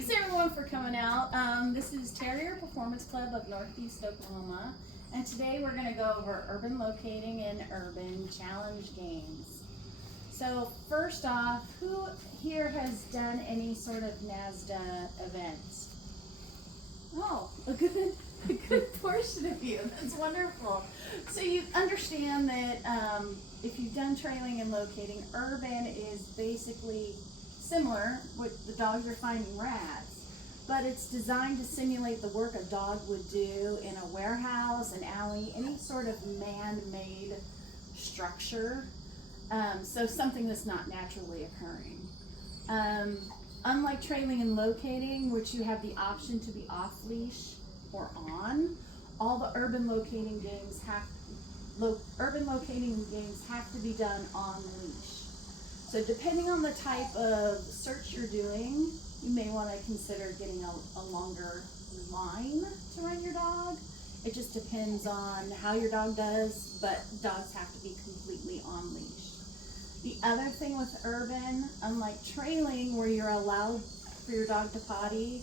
Thanks everyone for coming out. This is Terrier Performance Club of Northeast Oklahoma, and today we're going to go over urban locating and urban challenge games. So first off, who here has done any sort of NASDA events? Oh, a good portion of you. That's wonderful. So you understand that if you've done trailing and locating, urban is basically similar with the dogs are finding rats, but it's designed to simulate the work a dog would do in a warehouse, an alley, any sort of man-made structure. So something that's not naturally occurring. Unlike trailing and locating, which you have the option to be off leash or on, all the urban locating games have to be done on leash. So depending on the type of search you're doing, you may want to consider getting a longer line to run your dog. It just depends on how your dog does, but dogs have to be completely on leash. The other thing with urban, unlike trailing where you're allowed for your dog to potty,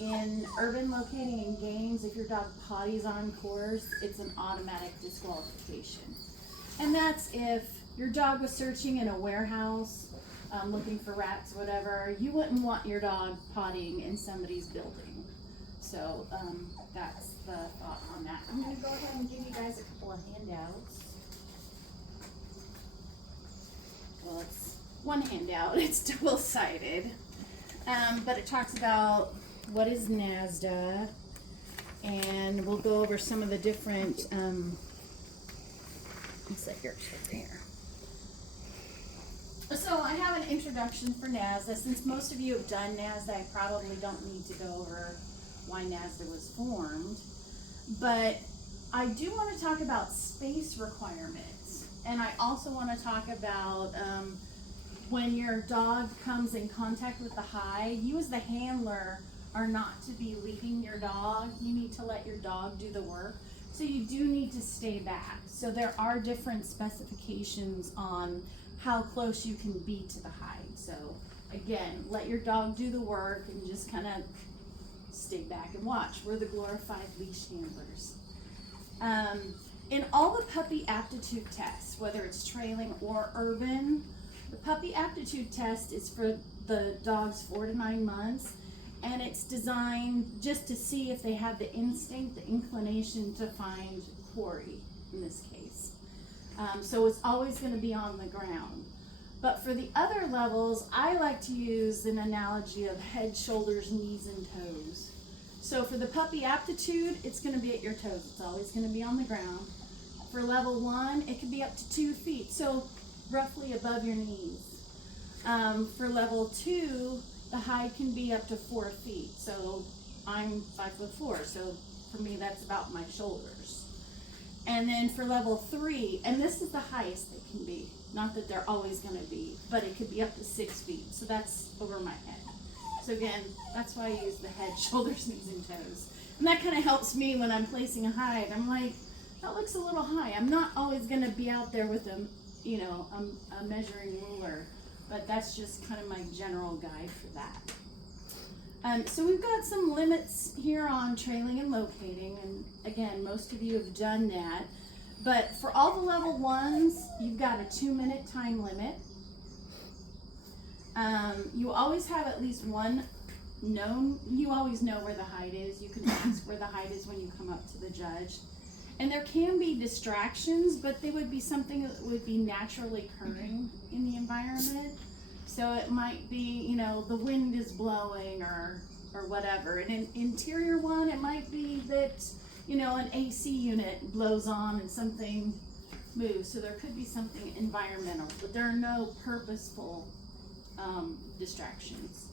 in urban locating and games, if your dog potties on course, it's an automatic disqualification. And that's if your dog was searching in a warehouse, looking for rats, whatever, you wouldn't want your dog pottying in somebody's building. So that's the thought on that. I'm going to go ahead and give you guys a couple of handouts. Well, it's one handout, it's double-sided, but it talks about what is NASDA, and we'll go over some of the different, let's see, here's right there. So I have an introduction for NASDA. Since most of you have done NASDA, I probably don't need to go over why NASDA was formed, but I do want to talk about space requirements, and I also want to talk about when your dog comes in contact with the hide, you as the handler are not to be leading your dog. You need to let your dog do the work. So you do need to stay back. So there are different specifications on how close you can be to the hide. So again, let your dog do the work and just kind of stay back and watch. We're the glorified leash handlers. In all the puppy aptitude tests, whether it's trailing or urban, the puppy aptitude test is for the dogs 4 to 9 months, and it's designed just to see if they have the instinct, the inclination to find quarry in this case. So it's always going to be on the ground. But for the other levels, I like to use an analogy of head, shoulders, knees, and toes. So for the puppy aptitude, it's going to be at your toes. It's always going to be on the ground. For level 1, it can be up to 2 feet, so roughly above your knees. For level 2, the hide can be up to 4 feet. So I'm 5'4", so for me that's about my shoulders. And then for level 3, and this is the highest they can be, not that they're always going to be, but it could be up to 6 feet, so that's over my head. So again, that's why I use the head, shoulders, knees, and toes. And that kind of helps me when I'm placing a hide. I'm like, that looks a little high. I'm not always going to be out there with a measuring ruler, but that's just kind of my general guide for that. So we've got some limits here on trailing and locating, and again, most of you have done that. But for all the level 1s, you've got a 2-minute time limit. You always have at least one known, you always know where the hide is. You can ask where the hide is when you come up to the judge. And there can be distractions, but they would be something that would be naturally occurring in the environment. So it might be, the wind is blowing or whatever. And in interior one, it might be that, an AC unit blows on and something moves. So there could be something environmental, but there are no purposeful distractions.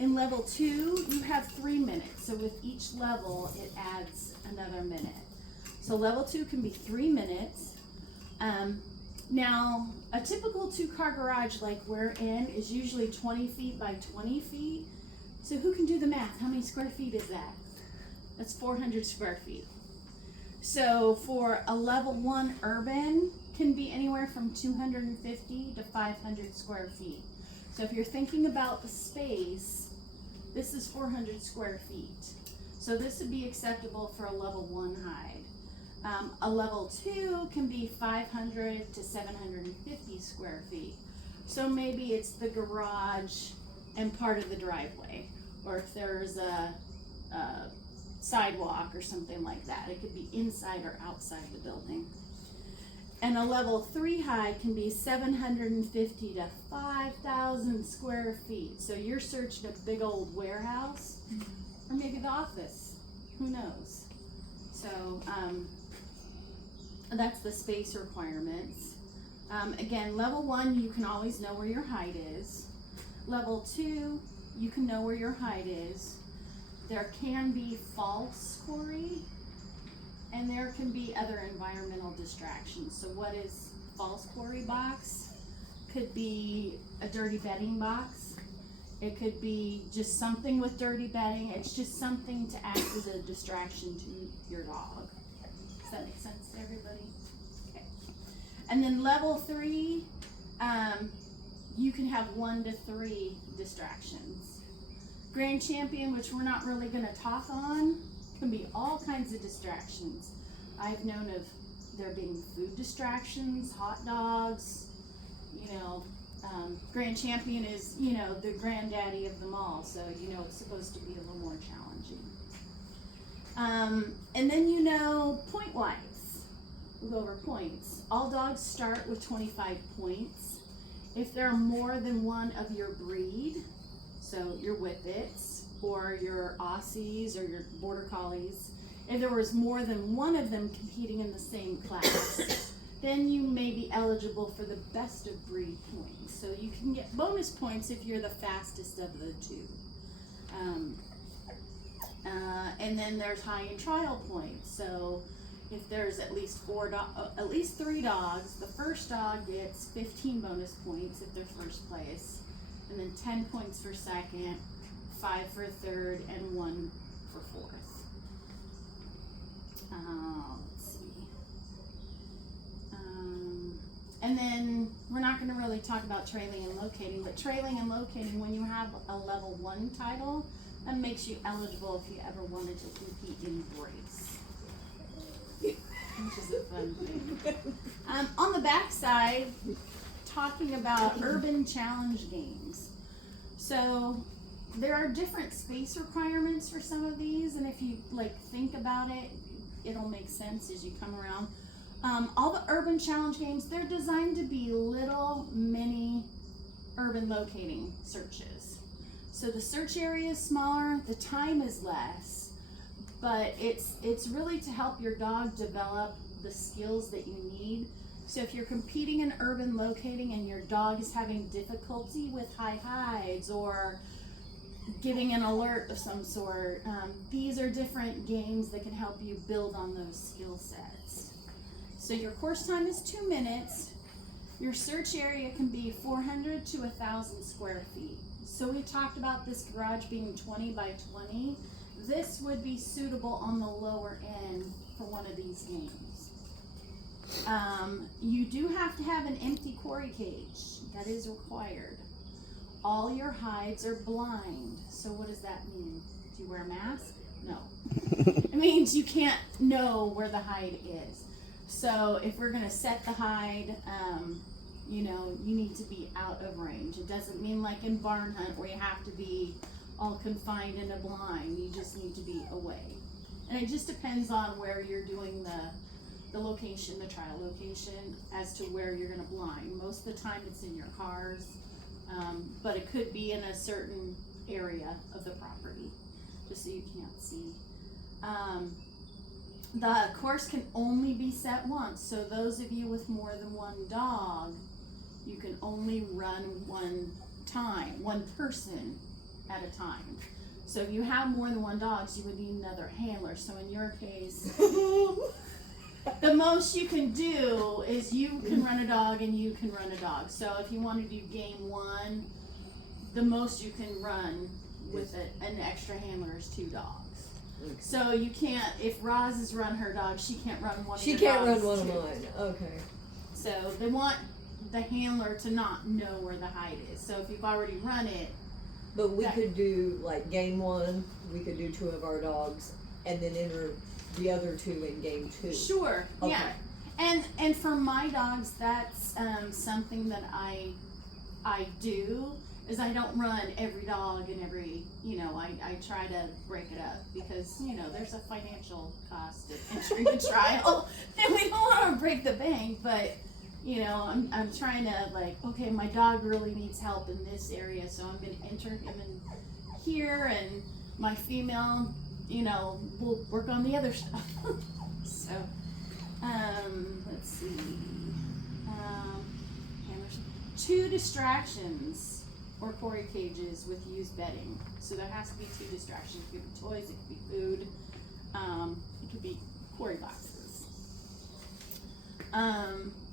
In level 2, you have 3 minutes. So with each level, it adds another minute. So level 2 can be 3 minutes. Now, a typical 2-car garage like we're in is usually 20 feet by 20 feet. So who can do the math? How many square feet is that? That's 400 square feet. So for a level 1 urban, can be anywhere from 250 to 500 square feet. So if you're thinking about the space this is 400 square feet. So this would be acceptable for a level 1 hide. A level 2 can be 500 to 750 square feet. So maybe it's the garage and part of the driveway, or if there's a sidewalk or something like that. It could be inside or outside the building. And a level 3 hide can be 750 to 5,000 square feet. So you're searching a big old warehouse, or maybe the office, who knows? So that's the space requirements. Again, level 1, you can always know where your hide is. Level 2, you can know where your hide is. There can be false quarry, and there can be other environmental distractions. So what is false quarry box? Could be a dirty bedding box. It could be just something with dirty bedding. It's just something to act as a distraction to your dog. Does that make sense to everybody? Okay. And then level 3, you can have 1 to 3 distractions. Grand Champion, which we're not really going to talk on, can be all kinds of distractions. I've known of there being food distractions, hot dogs, Grand Champion is, the granddaddy of them all, so it's supposed to be a little more challenging. And then point-wise, we'll go over points. All dogs start with 25 points. If there are more than one of your breed, so your Whippets, or your Aussies, or your Border Collies, if there was more than one of them competing in the same class, then you may be eligible for the best of breed points. So you can get bonus points if you're the fastest of the 2. And then there's high and trial points. So if there's at least 3 dogs, the first dog gets 15 bonus points if they're first place, and then 10 points for second, 5 for third, and 1 for fourth. Let's see. And then we're not going to really talk about trailing and locating, but trailing and locating, when you have a level 1 title, that makes you eligible if you ever wanted to compete in Brace, which is a fun thing. On the back side, talking about urban challenge games. So there are different space requirements for some of these, and if you think about it, it'll make sense as you come around. All the urban challenge games, they're designed to be little mini urban locating searches. So the search area is smaller, the time is less, but it's really to help your dog develop the skills that you need. So if you're competing in urban locating and your dog is having difficulty with high hides or giving an alert of some sort, these are different games that can help you build on those skill sets. So your course time is 2 minutes. Your search area can be 400 to 1,000 square feet. So we talked about this garage being 20 by 20. This would be suitable on the lower end for one of these games. You do have to have an empty quarry cage. That is required. All your hides are blind. So what does that mean? Do you wear a mask? No. It means you can't know where the hide is. So if we're gonna set the hide, you need to be out of range. It doesn't mean like in barn hunt where you have to be all confined in a blind. You just need to be away. And it just depends on where you're doing the location, the trial location, as to where you're gonna blind. Most of the time it's in your cars, but it could be in a certain area of the property, just so you can't see. The course can only be set once, so those of you with more than one dog, you can only run one person at a time. So if you have more than one dog, you would need another handler. So in your case, the most you can do is you can run a dog and you can run a dog. So if you want to do game 1, the most you can run with an extra handler is 2 dogs. So you can't, if Roz has run her dog, she can't run one of your dogs. She can't run one of mine. Okay. So they want the handler to not know where the hide is. So if you've already run it, But we That- could do like game 1, we could do 2 of our dogs, and then enter the other 2 in game 2. Sure. Okay. Yeah. And for my dogs, that's something that I do is I don't run every dog and every, I try to break it up because, there's a financial cost of entering a trial and we don't want to break the bank, but, I'm trying to like, okay, my dog really needs help in this area, so I'm going to enter him in here, and my female, will work on the other stuff. So, let's see. There's 2 distractions or quarry cages with used bedding. So there has to be 2 distractions. It could be toys, it could be food, it could be quarry boxes.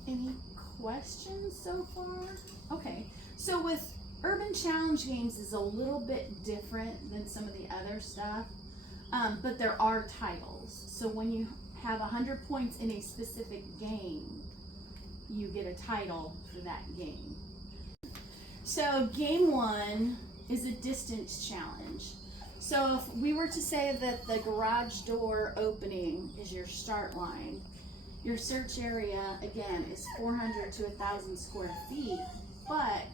Any questions so far? Okay, so with Urban Challenge Games is a little bit different than some of the other stuff, but there are titles. So when you have 100 points in a specific game, you get a title for that game. So game 1 is a distance challenge. So if we were to say that the garage door opening is your start line, your search area, again, is 400 to 1,000 square feet, but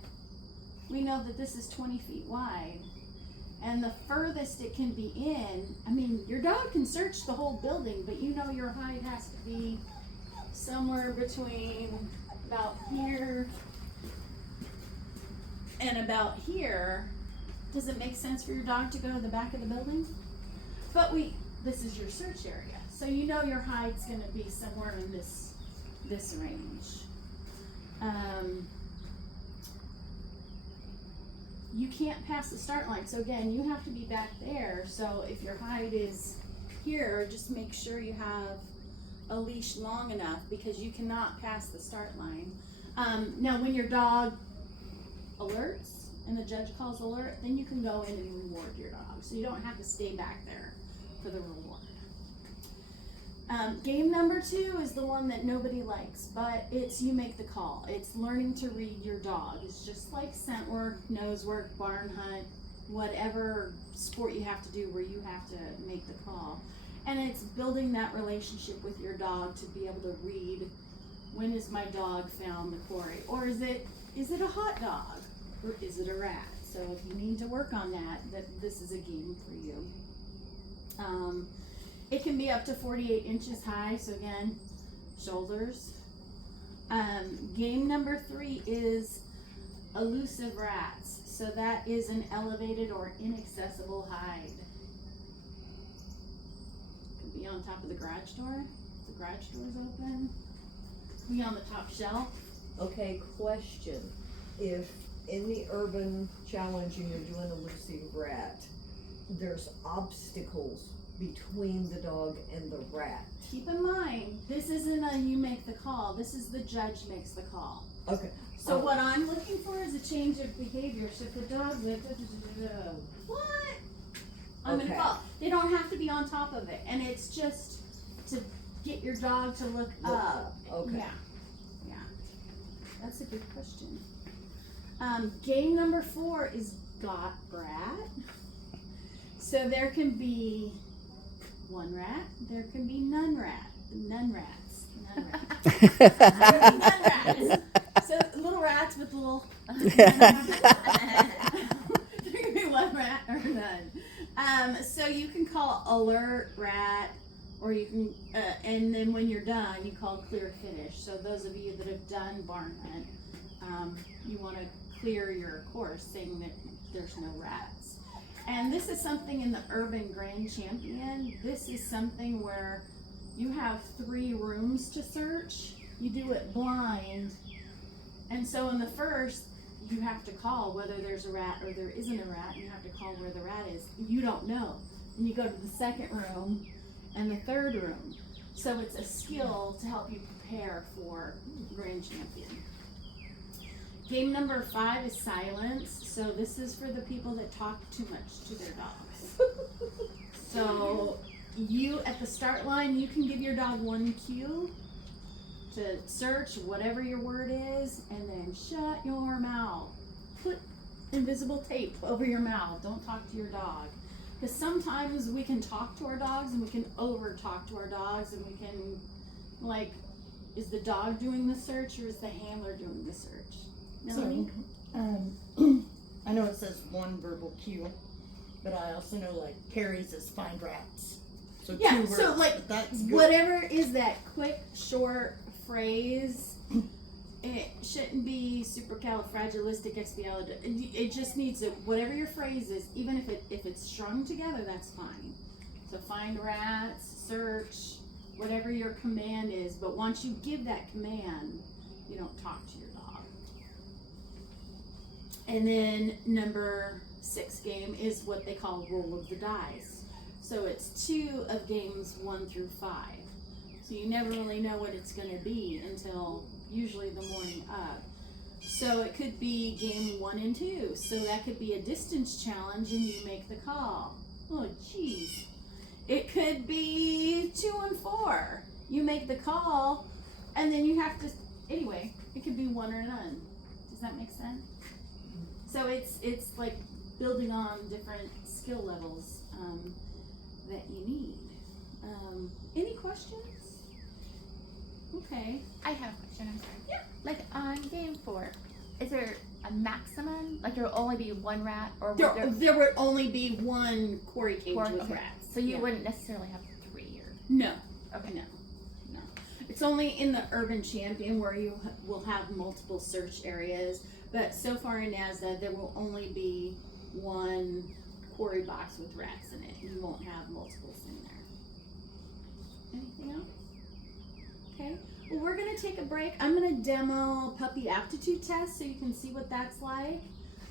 we know that this is 20 feet wide. And the furthest it can be in, your dog can search the whole building, but your height has to be somewhere between about here and about here. Does it make sense for your dog to go to the back of the building? But this is your search area. So your height's gonna be somewhere in this range. You can't pass the start line. So again, you have to be back there. So if your height is here, just make sure you have a leash long enough because you cannot pass the start line. Now when your dog alerts and the judge calls alert, then you can go in and reward your dog. So you don't have to stay back there for the reward. Game number 2 is the one that nobody likes, but it's you make the call. It's learning to read your dog. It's just like scent work, nose work, barn hunt, whatever sport you have to do where you have to make the call. And it's building that relationship with your dog to be able to read, when is my dog found the quarry? Or is it a hot dog? Or is it a rat? So if you need to work on that this is a game for you. It can be up to 48 inches high, so again, shoulders. Game number 3 is elusive rats. So that is an elevated or inaccessible hide. Could be on top of the garage door. If the garage door's open. Could be on the top shelf. Okay, question. If in the urban challenge and you're doing elusive rat, there's obstacles between the dog and the rat. Keep in mind, this isn't a you make the call. This is the judge makes the call. Okay. So what I'm looking for is a change of behavior. So if the dog's like, what? I'm Okay. gonna call. They don't have to be on top of it, and it's just to get your dog to look up. Okay. Yeah. That's a good question. Game number 4 is got rat. So there can be one rat. There can be none rats. None rats. So little rats with little. There can be one rat or none. So you can call alert rat, or you can, and then when you're done, you call clear finish. So those of you that have done barn hunt, you want to clear your course, saying that there's no rats. And this is something in the Urban Grand Champion. This is something where you have 3 rooms to search. You do it blind. And so in the first, you have to call whether there's a rat or there isn't a rat. You have to call where the rat is. You don't know. And you go to the second room and the third room. So it's a skill to help you prepare for Grand Champion. Game number 5 is silence. So this is for the people that talk too much to their dogs. So you, at the start line, you can give your dog one cue to search whatever your word is, and then shut your mouth. Put invisible tape over your mouth. Don't talk to your dog. Because sometimes we can talk to our dogs and we can over talk to our dogs and we can, like, is the dog doing the search or is the handler doing the search? Melanie? I know it says one verbal cue, but I also know like Carrie's is find rats. So Yeah, 2 words. so like That's good. whatever is that quick, short phrase, it shouldn't be supercalifragilisticexpialidocious. It just needs to, whatever your phrase is, even if it's strung together, that's fine. So find rats, search, whatever your command is. But once you give that command, you don't talk to your dog. And then number 6 game is what they call roll of the dice. So it's 2 of games 1 through 5. So you never really know what it's going to be until usually the morning up. So it could be game 1 and 2. So that could be a distance challenge and you make the call. Oh, geez. It could be 2 and 4. You make the call and then you have to, anyway, it could be 1 or none. Does that make sense? So it's like building on different skill levels that you need. Any questions? Okay. I have a question, I'm sorry. Yeah. Like on game 4, is there a maximum? Like there will only be 1 rat or would There would only be 1 quarry cage four- with okay. rats. So you Yeah. wouldn't necessarily have 3 or No. okay. No. It's only in the Urban Champion where you will have multiple search areas. But so far in NASDA, there will only be 1 quarry box with rats in it. You won't have multiples in there. Anything else? Okay. Well, we're going to take a break. I'm going to demo puppy aptitude test so you can see what that's like.